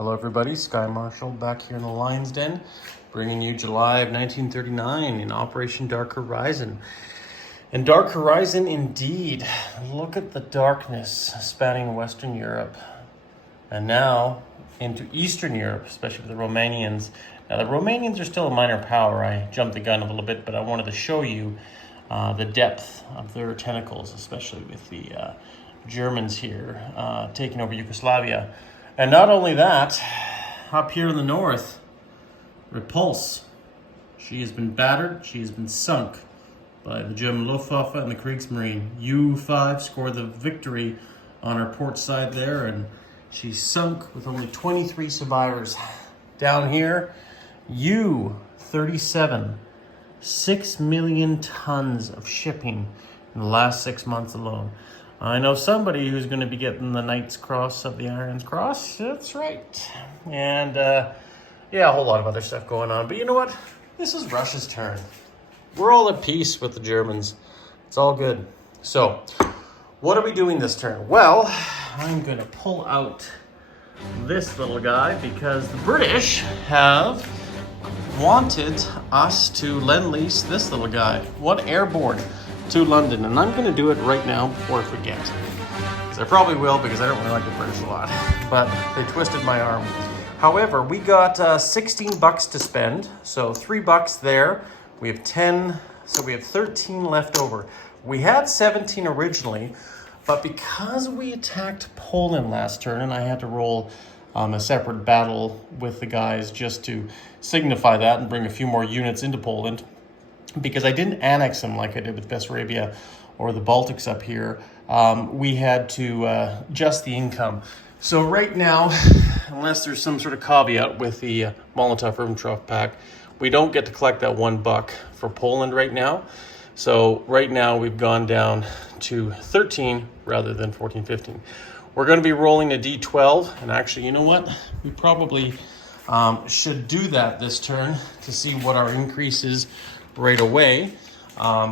Hello everybody, Sky Marshal back here in the Lion's Den, bringing you July of 1939 in Operation Dark Horizon. And Dark Horizon indeed. Look at the darkness spanning Western Europe and now into Eastern Europe, especially with the Romanians. Now the Romanians are still a minor power. I jumped the gun a little bit, but I wanted to show you the depth of their tentacles, especially with the Germans here taking over Yugoslavia. And not only that, up here in the north, Repulse. She has been battered, she has been sunk by the German Luftwaffe and the Kriegsmarine. U.S.S.R scored the victory on her port side there, and she's sunk with only 23 survivors. Down here, U-37, 6 million tons of shipping in the last 6 months alone. I know somebody who's going to be getting the Knight's Cross of the Iron Cross. That's right. And yeah, a whole lot of other stuff going on. But you know what? This is Russia's turn. We're all at peace with the Germans. It's all good. So, what are we doing this turn? Well, I'm going to pull out this little guy because the British have wanted us to lend-lease this little guy. One airborne to London, and I'm going to do it right now before I forget. Because I probably will, because I don't really like the British a lot. But they twisted my arm. However, we got 16 bucks to spend, so $3 there. We have 10, so we have 13 left over. We had 17 originally, but because we attacked Poland last turn, and I had to roll a separate battle with the guys just to signify that and bring a few more units into Poland, because I didn't annex them like I did with Bessarabia or the Baltics up here, we had to adjust the income. So right now, unless there's some sort of caveat with the Molotov-Ribbentrop Pact, we don't get to collect that $1 for Poland right now. So right now we've gone down to 13 rather than 14, 15. We're going to be rolling a D12, and actually, you know what? We probably should do that this turn to see what our increase is right away,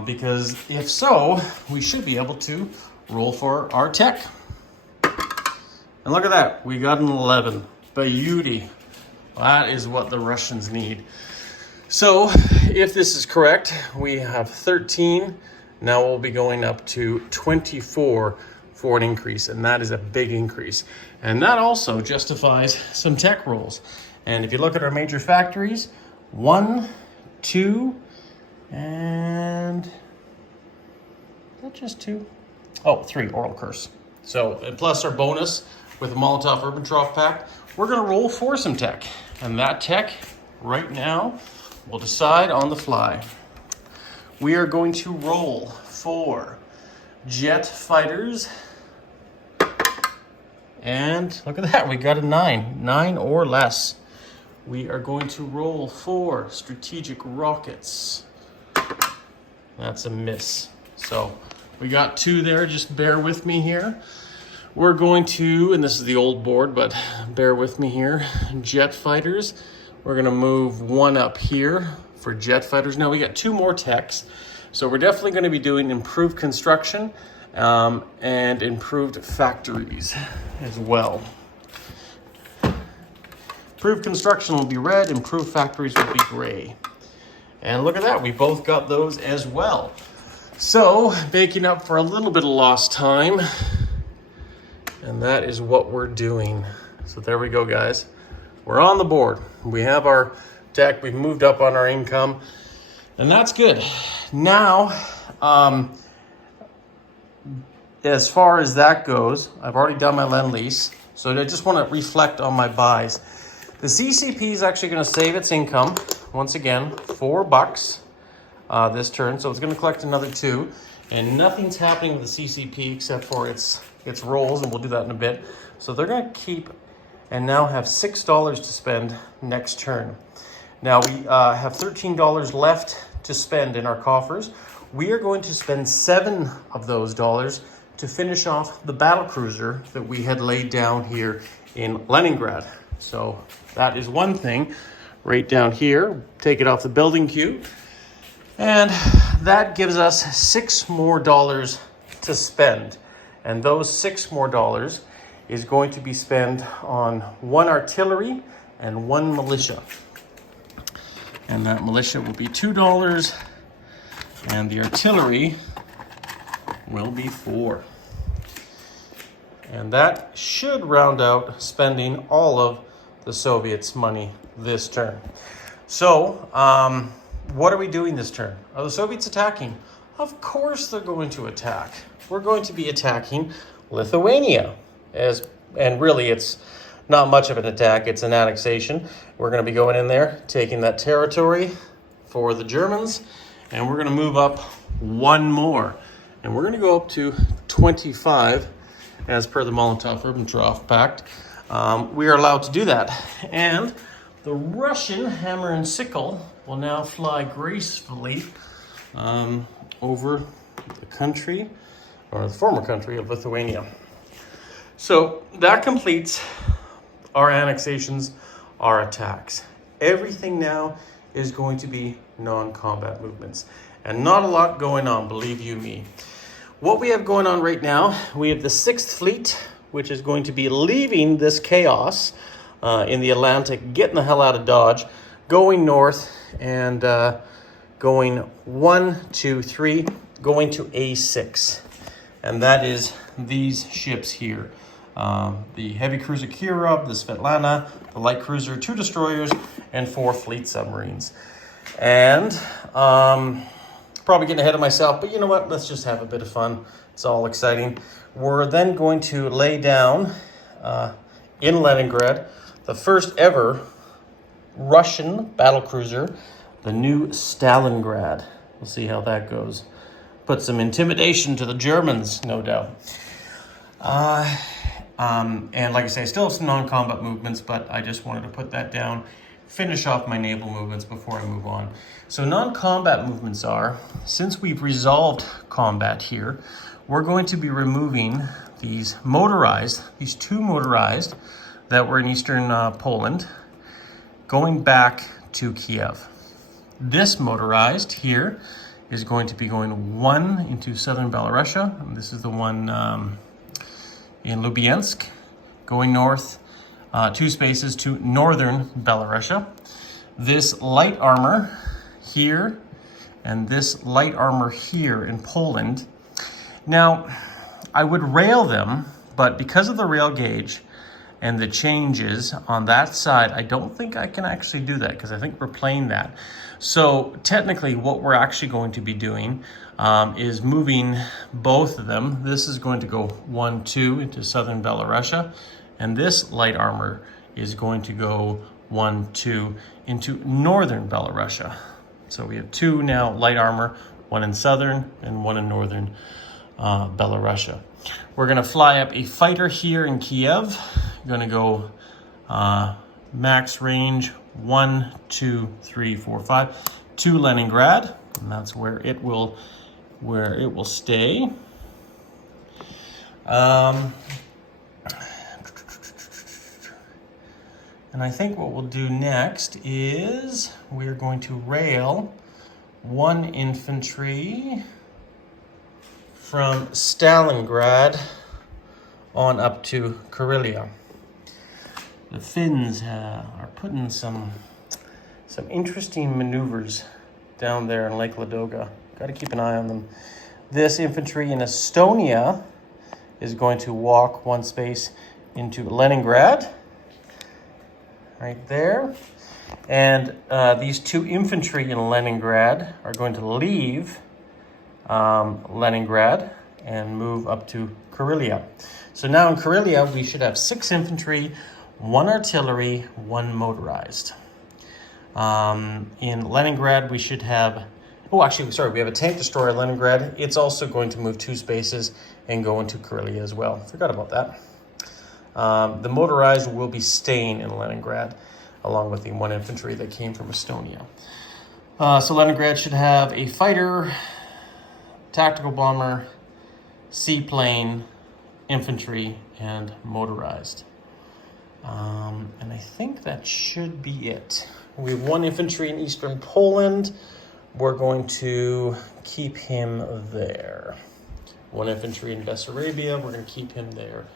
because if so, we should be able to roll for our tech. And look at that, we got an 11. Beauty. That is what the Russians need. So if this is correct, we have 13. Now we'll be going up to 24 for an increase, and that is a big increase. And that also justifies some tech rolls. And if you look at our major factories, 1, 2, and is that just 2? Oh, 3, Oral Curse. So, and plus our bonus with the Molotov-Ribbentrop Pact, we're going to roll for some tech. And that tech, right now, we'll decide on the fly. We are going to roll for jet fighters. And look at that, we got a 9. 9 or less. We are going to roll for strategic rockets. That's a miss. So we got 2 there, just bear with me here. We're going to, and this is the old board, but bear with me here, jet fighters. We're gonna move 1 up here for jet fighters. Now we got 2 more techs. So we're definitely gonna be doing improved construction and improved factories as well. Improved construction will be red, improved factories will be gray. And look at that, we both got those as well. So, making up for a little bit of lost time. And that is what we're doing. So there we go, guys. We're on the board. We have our tech, we've moved up on our income, and that's good. Now, as far as that goes, I've already done my Lend-Lease, so I just want to reflect on my buys. The CCP is actually going to save its income, once again, $4 this turn, so it's going to collect another 2, and nothing's happening with the CCP except for its rolls, and we'll do that in a bit. So they're going to keep and now have $6 to spend next turn. Now we have $13 left to spend in our coffers. We are going to spend 7 of those dollars to finish off the battle cruiser that we had laid down here in Leningrad. So that is one thing right down here. Take it off the building queue. And that gives us $6 more to spend. And those $6 more is going to be spent on 1 artillery and 1 militia. And that militia will be $2, and the artillery will be 4. And that should round out spending all of the Soviets' money this turn. So, what are we doing this turn? Are the Soviets attacking? Of course they're going to attack. We're going to be attacking Lithuania. And really, it's not much of an attack. It's an annexation. We're going to be going in there, taking that territory for the Germans, and we're going to move up 1 more. And we're going to go up to 25, as per the Molotov-Ribbentrop Pact. We are allowed to do that. And the Russian hammer and sickle will now fly gracefully over the country, or the former country of Lithuania. So that completes our annexations, our attacks. Everything now is going to be non-combat movements. And not a lot going on, believe you me. What we have going on right now, we have the 6th Fleet, which is going to be leaving this chaos in the Atlantic, getting the hell out of Dodge, going north and going 1, 2, 3, going to A6. And that is these ships here. The heavy cruiser Kirov, the Svetlana, the light cruiser, 2 destroyers, and 4 fleet submarines. And probably getting ahead of myself, but you know what? Let's just have a bit of fun. It's all exciting. We're then going to lay down in Leningrad the first ever Russian battlecruiser, the new Stalingrad. We'll see how that goes. Put some intimidation to the Germans, no doubt. And like I say, I still have some non-combat movements, but I just wanted to put that down, finish off my naval movements before I move on. So non-combat movements are, since we've resolved combat here, we're going to be removing these motorized, these 2 motorized that were in eastern Poland, going back to Kiev. This motorized here is going to be going 1 into southern Belarusia. And this is the one in Lubyansk, going north 2 spaces to northern Belarusia. This light armor here and this light armor here in Poland. Now, I would rail them, but because of the rail gauge and the changes on that side, I don't think I can actually do that because I think we're playing that. So technically what we're actually going to be doing is moving both of them. This is going to go 1, 2 into southern Belarusia, and this light armor is going to go 1, 2 into northern Belarusia. So we have 2 now light armor, 1 in southern and 1 in northern Belarusia. We're going to fly up a fighter here in Kiev. Going to go max range 1, 2, 3, 4, 5 to Leningrad, and that's where it will stay. And I think what we'll do next is we're going to rail 1 infantry from Stalingrad on up to Karelia. The Finns are putting some interesting maneuvers down there in Lake Ladoga. Got to keep an eye on them. This infantry in Estonia is going to walk 1 space into Leningrad, right there. And these 2 infantry in Leningrad are going to leave Leningrad and move up to Karelia. So now in Karelia, we should have 6 infantry, 1 artillery, 1 motorized. In Leningrad, we should have, we have a tank destroyer at Leningrad. It's also going to move 2 spaces and go into Karelia as well. Forgot about that. The motorized will be staying in Leningrad, along with the 1 infantry that came from Estonia. So Leningrad should have a fighter, tactical bomber, seaplane, infantry, and motorized. And I think that should be it. We have 1 infantry in eastern Poland. We're going to keep him there. 1 infantry in Bessarabia. We're going to keep him there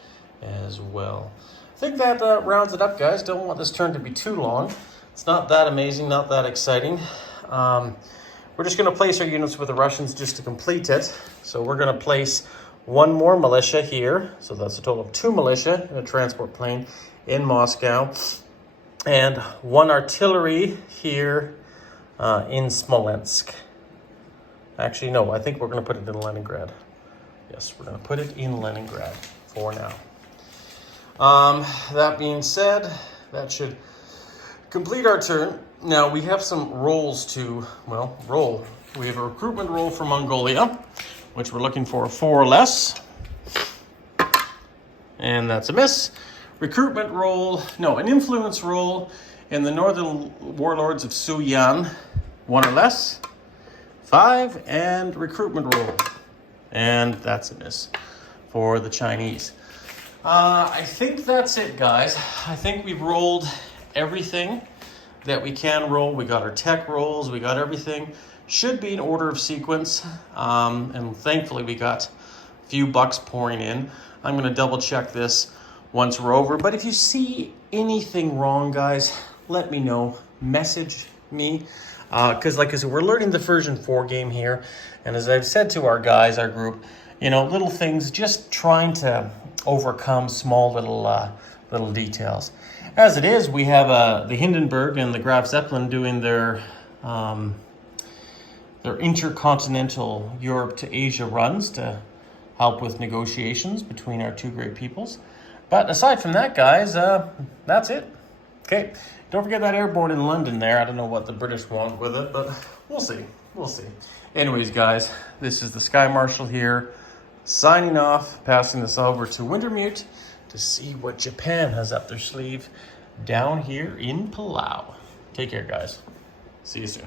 as well. I think that rounds it up, guys. Don't want this turn to be too long. It's not that amazing, not that exciting. We're just going to place our units with the Russians just to complete it. So we're going to place one more militia here. So that's a total of 2 militia in a transport plane in Moscow. And 1 artillery here in Smolensk. Actually, no, I think we're going to put it in Leningrad. Yes, we're going to put it in Leningrad for now. That being said, that should complete our turn. Now, we have some roles to, well, roll. We have a recruitment roll for Mongolia, which we're looking for 4 or less. And that's a miss. Recruitment roll, no, an influence roll in the northern warlords of Suyan, 1 or less. 5, and recruitment roll. And that's a miss for the Chinese. I think that's it, guys. I think we've rolled everything that we can roll. We got our tech rolls, we got everything. Should be in order of sequence. And thankfully we got a few bucks pouring in. I'm going to double check this once we're over. But if you see anything wrong, guys, let me know. Message me. Because like I said, we're learning the version 4 game here. And as I've said to our guys, our group, you know, little things, just trying to overcome small little details. As it is, we have the Hindenburg and the Graf Zeppelin doing their intercontinental Europe to Asia runs to help with negotiations between our 2 great peoples. But aside from that, guys, that's it. Okay, don't forget that airborne in London there. I don't know what the British want with it, but we'll see. We'll see. Anyways, guys, this is the Sky Marshal here, signing off, passing this over to Wintermute to see what Japan has up their sleeve down here in Palau. Take care, guys. See you soon.